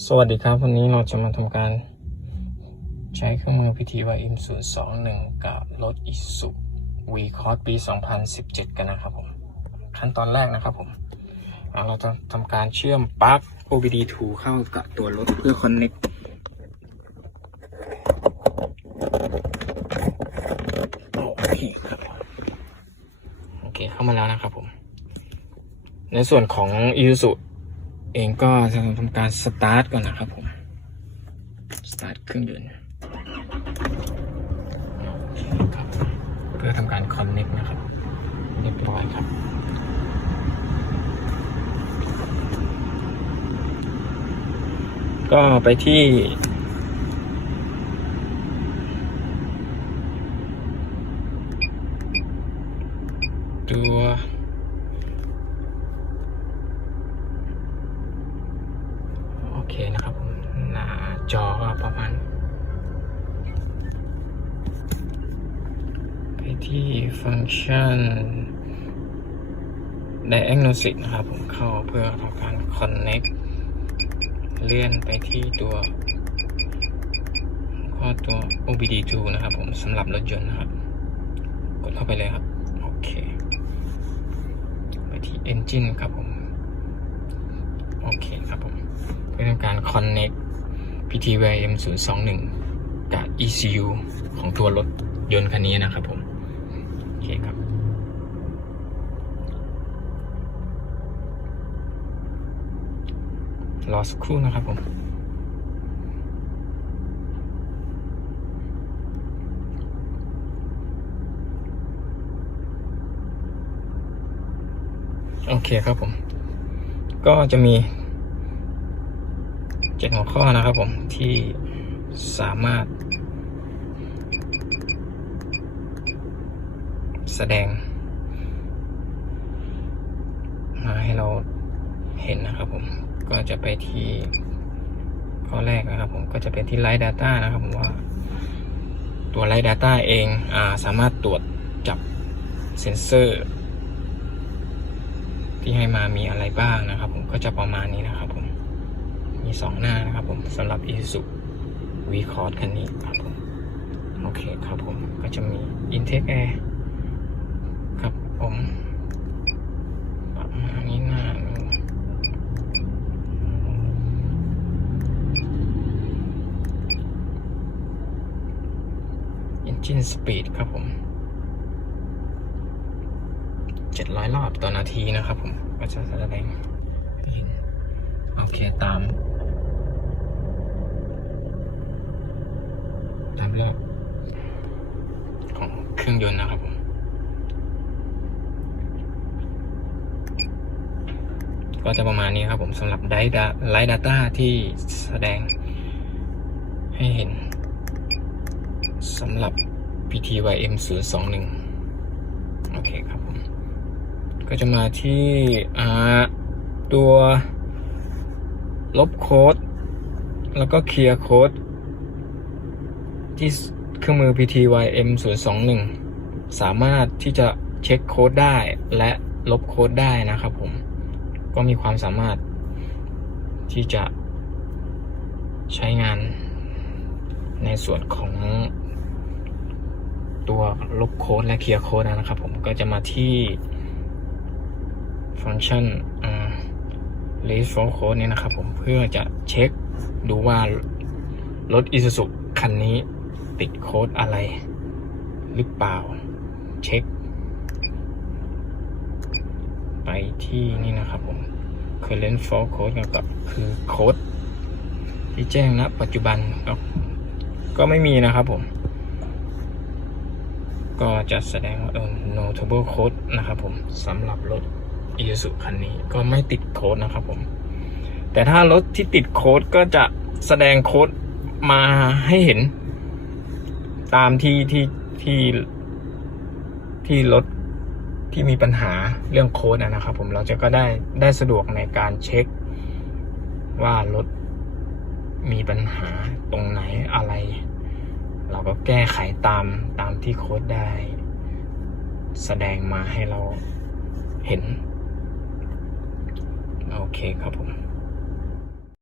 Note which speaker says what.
Speaker 1: สวัสดีครับ วันนี้เราจะมาทำการใช้เครื่องมือ PTYM 0 2 1กับรถ Isuzu V Cross ปี 2017 กันนะครับผม ขั้นตอนแรกนะครับผมเราจะทำการเชื่อมปลั๊ก OBD2 เข้ากับตัวรถเพื่อ Connect โอเคครับโอเคเข้ามาแล้วนะครับผม ในส่วนของ Isuzu เองก็จะทำการสตาร์ทก่อนนะครับผม สตาร์ทเครื่องยนต์เคครับเพื่อทำการคอนเน็กนะครับ เรียบร้อยครับก็ไปที่ ตัว โอ เคนะครับผมหน้าจอก็ประมาณไปที่ฟังก์ชัน diagnostic นะครับผมเข้าเพื่อทำการ connect เลื่อนไปที่ตัวข้อตัว OBD2 นะครับผมสำหรับรถยนต์นะครับ กดเข้าไปเลยครับ โอเค ไปที่ engine ครับผม โอเคครับผม เพื่อทำการ connect PTYM 0 2 1 กับ ECU ของตัวรถยนต์คันนี้นะครับผม โอเคครับรอสักครู่นะครับผมโอเคครับผม ก็จะมี เจ็ดหัวข้อนะครับผมที่สามารถ แสดง มาให้เราเห็นนะครับผม ก็จะไปที่ข้อแรกนะครับผมก็จะเป็นที่ Light Data นะครับผมว่า ตัว Light Data เองอาสามารถตรวจจับเซนเซอร์ ที่ให้มามีอะไรบ้างนะครับผมก็จะประมาณนี้นะครับผม มีสองหน้านะครับผมสำหรับ Isuzu V Cross คันนี้ครับผมโอเคครับผมก็จะมี Intake Air ครับผมประมาณนี้หน้าหนึ่งอินจินสปีดครับผม 700 รอบต่อนาทีนะครับผม ก็จะแสดงให้เห็นโอเค ตาม ตามรอบของเครื่องยนต์นะครับผมก็จะประมาณนี้ครับผมสำหรับไลท์ดัต้าที่แสดงให้เห็นสำหรับ PTYM 021 โอเคครับผม ก็จะมาที่ตัว ลบโค้ด แล้วก็เคลียร์โค้ด ที่เครื่องมือ PTYM 021 สามารถที่จะเช็คโค้ดได้และลบโค้ดได้นะครับผม ก็มีความสามารถที่จะใช้งานในส่วนของตัวลบโค้ดและเคลียร์โค้ดนะครับผมก็จะมาที่ฟังก์ชัน list for code เนี่ยนะครับผมเพื่อจะเช็คดูว่ารถ Isuzu คันนี้ติดโค้ดอะไร หรือเปล่า เช็ค ไปที่นี่นะครับผม current for code กับคือโค้ดที่แจ้งณปัจจุบันก็ก็ไม่มีนะครับผม ก็จะแสดงว่าเออ notable code นะครับผมสำหรับรถ Isuzu คันนี้ก็ไม่ติดโค้ดนะครับผม แต่ถ้ารถที่ติดโค้ดก็จะแสดงโค้ดมาให้เห็น ตามที่ที่ที่ที่รถที่มีปัญหาเรื่องโค้ดนะครับผมเราจะก็ได้ได้สะดวกในการเช็ค ว่ารถมีปัญหาตรงไหนอะไร เราก็แก้ไขตามตามที่โค้ดได้ แสดงมาให้เราเห็น โอเคครับผม